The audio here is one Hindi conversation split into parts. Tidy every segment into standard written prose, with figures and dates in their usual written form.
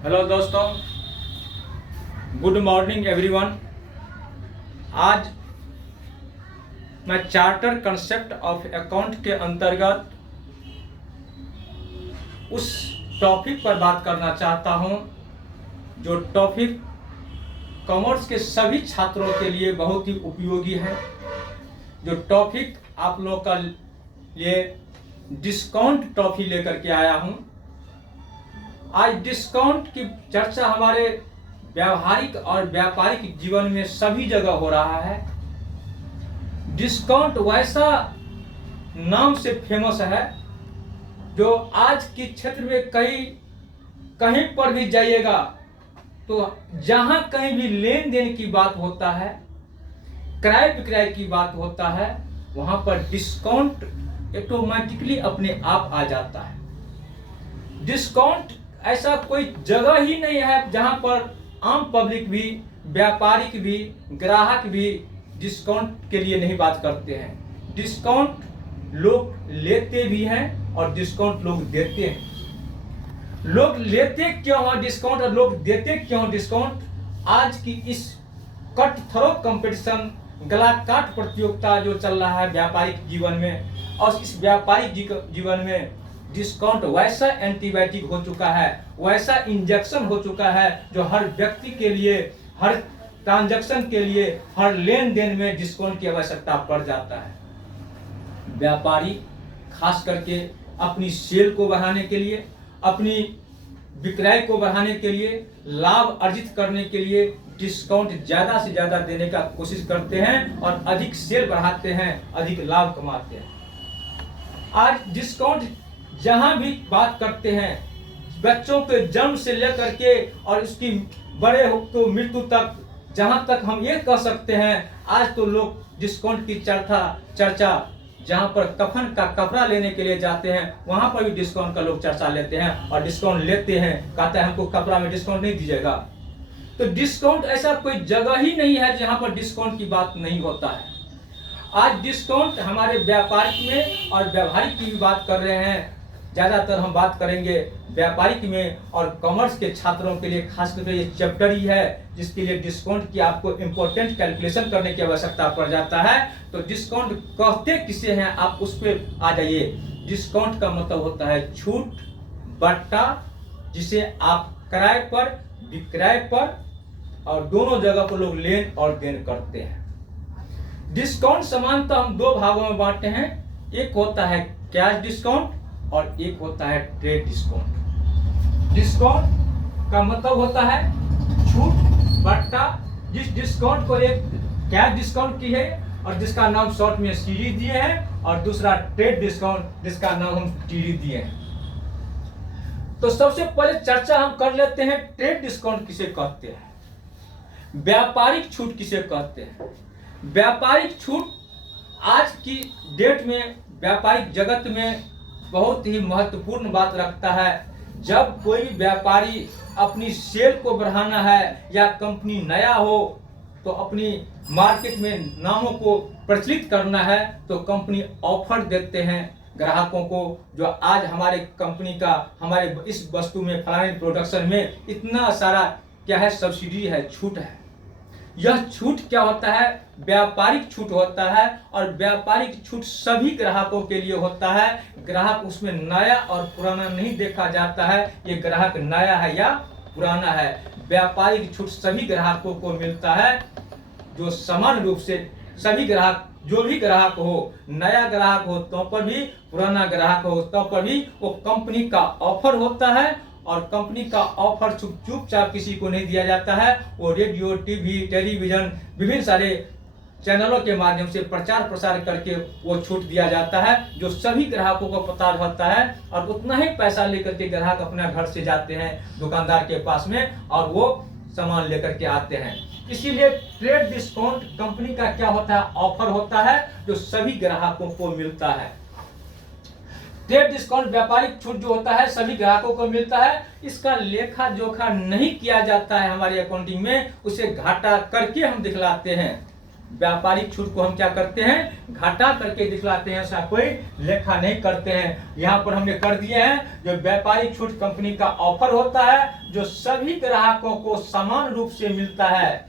हेलो दोस्तों, गुड मॉर्निंग एवरीवन। आज मैं चार्टर कंसेप्ट ऑफ अकाउंट के अंतर्गत उस टॉपिक पर बात करना चाहता हूं जो टॉपिक कॉमर्स के सभी छात्रों के लिए बहुत ही उपयोगी है। जो टॉपिक आप लोग का लिए डिस्काउंट टॉपिक लेकर के आया हूं। आज डिस्काउंट की चर्चा हमारे व्यावहारिक और व्यापारिक जीवन में सभी जगह हो रहा है। डिस्काउंट वैसा नाम से फेमस है जो आज के क्षेत्र में कहीं पर भी जाइएगा तो जहां कहीं भी लेन देन की बात होता है, क्रय विक्रय की बात होता है, वहां पर डिस्काउंट ऑटोमेटिकली अपने आप आ जाता है। डिस्काउंट ऐसा कोई जगह ही नहीं है जहां पर आम पब्लिक भी, व्यापारिक भी, ग्राहक भी डिस्काउंट के लिए नहीं बात करते हैं। डिस्काउंट लोग लेते भी हैं और डिस्काउंट लोग देते हैं। लोग लेते क्यों हैं डिस्काउंट और लोग देते क्यों डिस्काउंट? आज की इस कट थ्रो कंपटीशन, गला काट प्रतियोगिता जो चल रहा है व्यापारिक जीवन में, और इस व्यापारिक जीवन में डिस्काउंट वैसा एंटीबायोटिक हो चुका है, वैसा इंजेक्शन हो चुका है जो हर व्यक्ति के लिए, हर ट्रांजैक्शन के लिए, हर लेन देन में डिस्काउंट की आवश्यकता पड़ जाता है। व्यापारी खास करके अपनी सेल को बढ़ाने के लिए, अपनी विक्रय को बढ़ाने के लिए, लाभ अर्जित करने के लिए डिस्काउंट ज्यादा से ज्यादा देने का कोशिश करते हैं और अधिक सेल बढ़ाते हैं, अधिक लाभ कमाते हैं। आज डिस्काउंट जहां भी बात करते हैं, बच्चों के जन्म से लेकर के और उसकी बड़े तो मृत्यु तक, जहां तक हम ये कह सकते हैं, आज तो लोग डिस्काउंट की चर्चा जहां पर कफन का कपड़ा लेने के लिए जाते हैं वहां पर भी डिस्काउंट का लोग चर्चा लेते हैं और डिस्काउंट लेते हैं, कहते हैं हमको कपड़ा में डिस्काउंट नहीं दीजिएगा। तो डिस्काउंट ऐसा कोई जगह ही नहीं है जहां पर डिस्काउंट की बात नहीं होता है। आज डिस्काउंट हमारे व्यापारिक में और व्यावहारिक की भी बात कर रहे हैं। ज्यादातर हम बात करेंगे व्यापारिक में और कॉमर्स के छात्रों के लिए खास करके ये चैप्टर ही है जिसके लिए डिस्काउंट की आपको इंपॉर्टेंट कैलकुलेशन करने की आवश्यकता पड़ जाता है। तो डिस्काउंट कहते किसे हैं, आप उस पर आ जाइए। डिस्काउंट का मतलब होता है छूट, बट्टा, जिसे आप क्रय पर, विक्रय पर और दोनों जगह पर लोग लेन और देन करते हैं। डिस्काउंट सामान्यतः हम दो भागों में बांटते हैं। एक होता है कैश डिस्काउंट और एक होता है ट्रेड डिस्काउंट। डिस्काउंट का मतलब होता है छूट, बट्टा। जिस डिस्काउंट को एक कैश डिस्काउंट की है और जिसका नाम शॉर्ट में सीडी दिए हैं, और दूसरा ट्रेड डिस्काउंट जिसका नाम हम टीडी दिए हैं। तो सबसे पहले चर्चा हम कर लेते हैं ट्रेड डिस्काउंट किसे कहते हैं, व्यापारिक छूट किसे कहते हैं। व्यापारिक छूट आज की डेट में व्यापारिक जगत में बहुत ही महत्वपूर्ण बात रखता है। जब कोई भी व्यापारी अपनी सेल को बढ़ाना है या कंपनी नया हो तो अपनी मार्केट में नामों को प्रचलित करना है तो कंपनी ऑफर देते हैं ग्राहकों को, जो आज हमारे कंपनी का, हमारे इस वस्तु में, फलाने प्रोडक्शन में इतना सारा क्या है, सब्सिडी है, छूट है। यह छूट क्या होता है, व्यापारिक छूट होता है और व्यापारिक छूट सभी ग्राहकों के लिए होता है। ग्राहक उसमें नया और पुराना नहीं देखा जाता है, ये ग्राहक नया है या पुराना है। व्यापारिक छूट सभी ग्राहकों को मिलता है, जो समान रूप से सभी ग्राहक, जो भी ग्राहक हो, नया ग्राहक हो तो पर भी, पुराना ग्राहक हो तो पर भी, वो कंपनी का ऑफर होता है। और कंपनी का ऑफर चुपचाप किसी को नहीं दिया जाता है, वो रेडियो, टीवी, टेलीविजन, विभिन्न सारे चैनलों के माध्यम से प्रचार प्रसार करके वो छूट दिया जाता है, जो सभी ग्राहकों को पता होता है। और उतना ही पैसा लेकर के ग्राहक अपने घर से जाते हैं दुकानदार के पास में और वो सामान लेकर के आते हैं। इसीलिए ट्रेड डिस्काउंट कंपनी का क्या होता है, ऑफर होता है जो सभी ग्राहकों को मिलता है। ट्रेड डिस्काउंट व्यापारिक छूट जो होता है सभी ग्राहकों को मिलता है। इसका लेखा जोखा नहीं किया जाता है हमारी अकाउंटिंग में, उसे घाटा करके हम दिखलाते हैं। व्यापारिक छूट को हम क्या करते हैं, घटा करके दिखलाते हैं, ऐसा कोई लेखा नहीं करते हैं। यहाँ पर हमने कर दिए हैं जो व्यापारिक छूट कंपनी का ऑफर होता है जो सभी ग्राहकों को समान रूप से मिलता है।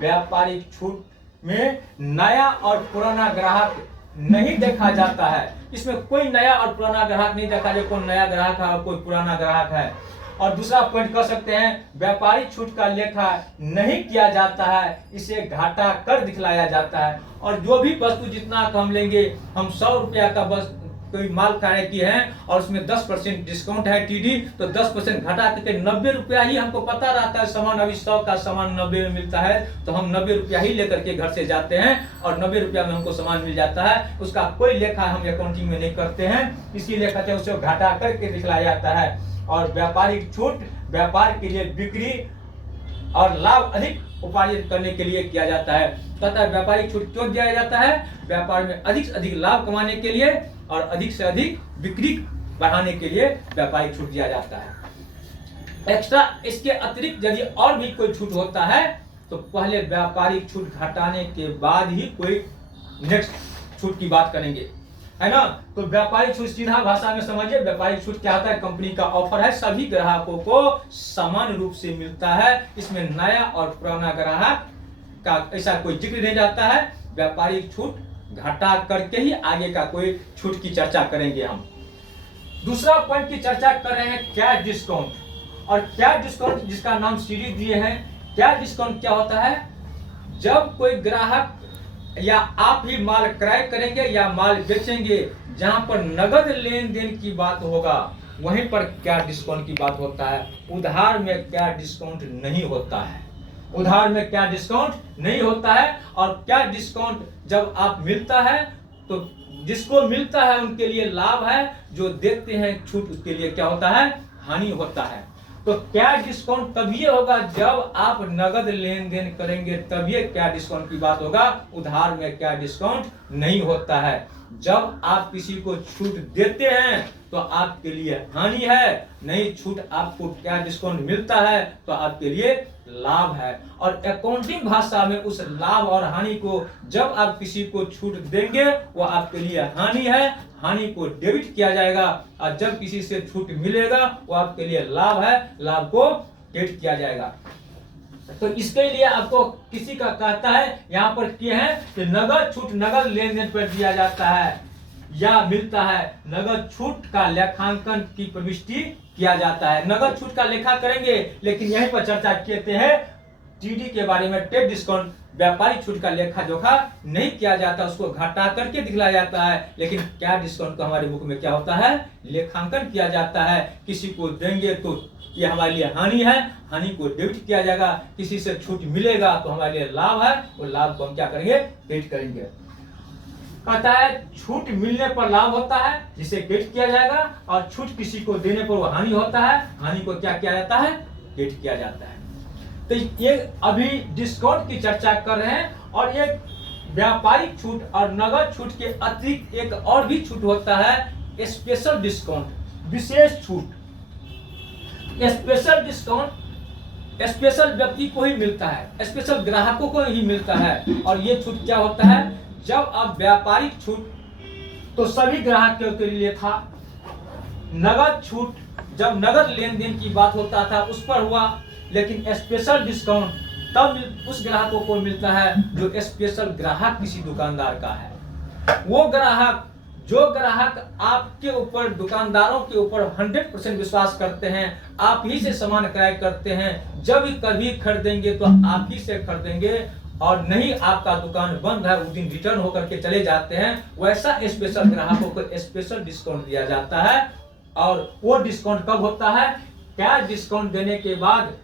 व्यापारिक छूट में नया और पुराना ग्राहक नहीं देखा जाता है, इसमें कोई नया और पुराना ग्राहक नहीं देखा जाए, कोई नया ग्राहक है और कोई पुराना ग्राहक है। और दूसरा पॉइंट कर सकते हैं, व्यापारिक छूट का लेखा नहीं किया जाता है, इसे घाटा कर दिखलाया जाता है। और जो भी वस्तु जितना हम लेंगे, हम 100 रुपया का बस कोई माल क्रय किए हैं और उसमें 10% डिस्काउंट है टीडी, तो 10% घटा करके 90 रुपया ही हमको पता रहता है सामान, अभी 100 का सामान 90 में मिलता है तो हम 90 रुपया ही लेकर के घर से जाते हैं और 90 रुपया में हमको सामान मिल जाता है। उसका कोई लेखा हम अकाउंटिंग में नहीं करते हैं, इसीलिए कहते हैं उसे घटा करके दिखलाया जाता है। और व्यापारिक छूट व्यापार के लिए बिक्री और लाभ अधिक उपार्जित करने के लिए किया जाता है। तथा व्यापारिक छूट क्यों दिया जाता है, व्यापार में अधिक से अधिक लाभ कमाने के लिए और अधिक से अधिक बिक्री बढ़ाने के लिए व्यापारिक छूट दिया जाता है। एक्स्ट्रा इसके अतिरिक्त यदि और भी कोई छूट होता है तो पहले व्यापारिक छूट घटाने के बाद ही कोई नेक्स्ट छूट की बात करेंगे, है ना। तो व्यापारिक छूट सीधा भाषा में समझिए, व्यापारिक छूट क्या होता है, कंपनी का ऑफर है, सभी ग्राहकों को समान रूप से मिलता है, इसमें नया और पुराना ग्राहक का ऐसा कोई जिक्र नहीं जाता है। व्यापारिक छूट घटा करके ही आगे का कोई छूट की चर्चा करेंगे हम। दूसरा पॉइंट की चर्चा कर रहे हैं कैश डिस्काउंट। और कैश डिस्काउंट जिसका नाम सीरीज दिए हैं, कैश डिस्काउंट क्या होता है, जब कोई ग्राहक या आप ही माल क्रय करेंगे या माल बेचेंगे, जहां पर नगद लेन देन की बात होगा वहीं पर कैश डिस्काउंट की बात होता है। उधार में कैश डिस्काउंट नहीं होता है, उधार में क्या डिस्काउंट नहीं होता है। और क्या डिस्काउंट जब आप मिलता है तो जिसको मिलता है उनके लिए लाभ है, जो देते हैं छूट उसके लिए क्या होता है, हानि होता है। तो क्या डिस्काउंट तभी होगा जब आप नगद लेन देन करेंगे, तभी क्या डिस्काउंट की बात होगा। उधार में क्या डिस्काउंट नहीं होता है। जब आप किसी को छूट देते हैं तो आपके लिए हानि है, नहीं छूट आपको क्या डिस्काउंट मिलता है तो आपके लिए लाभ है। और अकाउंटिंग भाषा में उस लाभ और हानि को जब आप किसी को छूट देंगे वो आपके लिए हानि है, हानि को डेबिट किया जाएगा। और जब किसी से छूट मिलेगा वो आपके लिए लाभ है, लाभ को क्रेडिट किया जाएगा। तो इसके लिए आपको किसी का कहता है यहाँ पर क्या है कि नगद छूट नगद लेन देन पर दिया जाता है या मिलता है, नगद छूट का लेखांकन की प्रविष्टि किया जाता है। नगद छूट का लेखा करेंगे, लेकिन यहीं पर चर्चा कहते हैं टीडी के बारे में, ट्रेड डिस्काउंट व्यापारिक छूट का लेखा जोखा नहीं किया जाता, उसको घटा करके दिखलाया जाता है। लेकिन क्या डिस्काउंट का हमारे बुक में क्या होता है, लेखांकन किया जाता है। किसी को देंगे तो ये हमारे लिए हानि है, हानि को डेबिट किया जाएगा। किसी से छूट मिलेगा तो हमारे लिए लाभ है, वो लाभ को हम क्या करेंगे, क्रेडिट करेंगे। कहता है छूट मिलने पर लाभ होता है जिसे क्रेडिट किया जाएगा, और छूट किसी को देने पर वो हानि होता है, हानि को क्या किया जाता है, क्रेडिट किया जाता है। तो ये अभी डिस्काउंट की चर्चा कर रहे हैं। और ये व्यापारिक छूट और नगद छूट के अतिरिक्त एक और भी छूट होता है, स्पेशल डिस्काउंट, विशेष छूट। स्पेशल डिस्काउंट स्पेशल व्यक्ति को ही मिलता है, स्पेशल ग्राहकों को ही मिलता है। और ये छूट क्या होता है, जब अब व्यापारिक छूट तो सभी ग्राहकों के लिए था, नगद छूट जब नगद लेन देन की बात होता था उस पर हुआ, लेकिन स्पेशल डिस्काउंट तब उस ग्राहकों को मिलता है जो स्पेशल ग्राहक किसी दुकानदार का है। वो ग्राहक जो ग्राहक आपके ऊपर, दुकानदारों के ऊपर 100% विश्वास करते हैं, आप ही से सामान क्रय करते हैं, जब कभी खरीदेंगे तो आप ही से खरीदेंगे, और नहीं आपका दुकान बंद है उस दिन रिटर्न होकर के चले जाते हैं, वैसा स्पेशल ग्राहकों को स्पेशल डिस्काउंट दिया जाता है। और वो डिस्काउंट कब होता है, क्या डिस्काउंट देने के बाद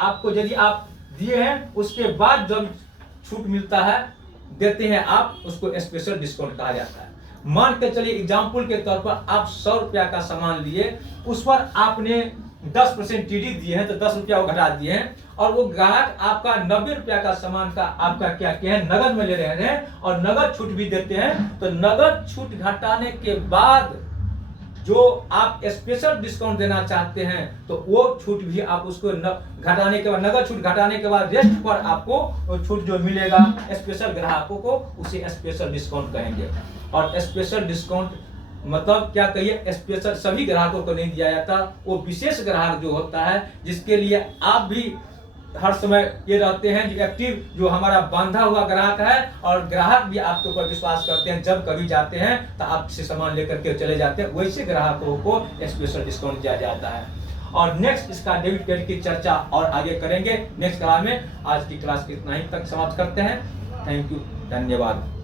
आपको, यदि आप दिए हैं उसके बाद जब छूट मिलता है, देते हैं आप, उसको स्पेशल डिस्काउंट कहा जाता है। मान के चलिए एग्जाम्पल के तौर पर आप 100 रुपया का सामान लिए, उस पर आपने 10% टीडी दिए हैं तो 10 रुपया वो घटा दिए हैं, और वो ग्राहक आपका 90 रुपया का सामान का आपका क्या है, नगद में ले रहे हैं और नगद छूट भी देते हैं। तो नगद छूट घटाने के बाद जो आप स्पेशल डिस्काउंट देना चाहते हैं तो वो छूट भी आप उसको घटाने के बाद, नगद छूट घटाने के बाद रेस्ट पर आपको वो छूट जो मिलेगा स्पेशल ग्राहकों को, उसे स्पेशल डिस्काउंट कहेंगे। और स्पेशल डिस्काउंट मतलब क्या कहिए, स्पेशल सभी ग्राहकों को नहीं दिया जाता, वो विशेष ग्राहक जो होता है जिसके लिए आप भी हर समय ये रहते हैं जो एक्टिव, जो हमारा बांधा हुआ ग्राहक है, और ग्राहक भी आपके ऊपर विश्वास करते हैं, जब कभी जाते हैं तो आपसे सामान लेकर के चले जाते हैं, वैसे ग्राहकों को स्पेशल डिस्काउंट दिया जाता है। और नेक्स्ट इसका डेबिट क्रेडिट की चर्चा और आगे करेंगे नेक्स्ट क्लास में। आज की क्लास इतना ही तक समाप्त करते हैं। थैंक यू, धन्यवाद।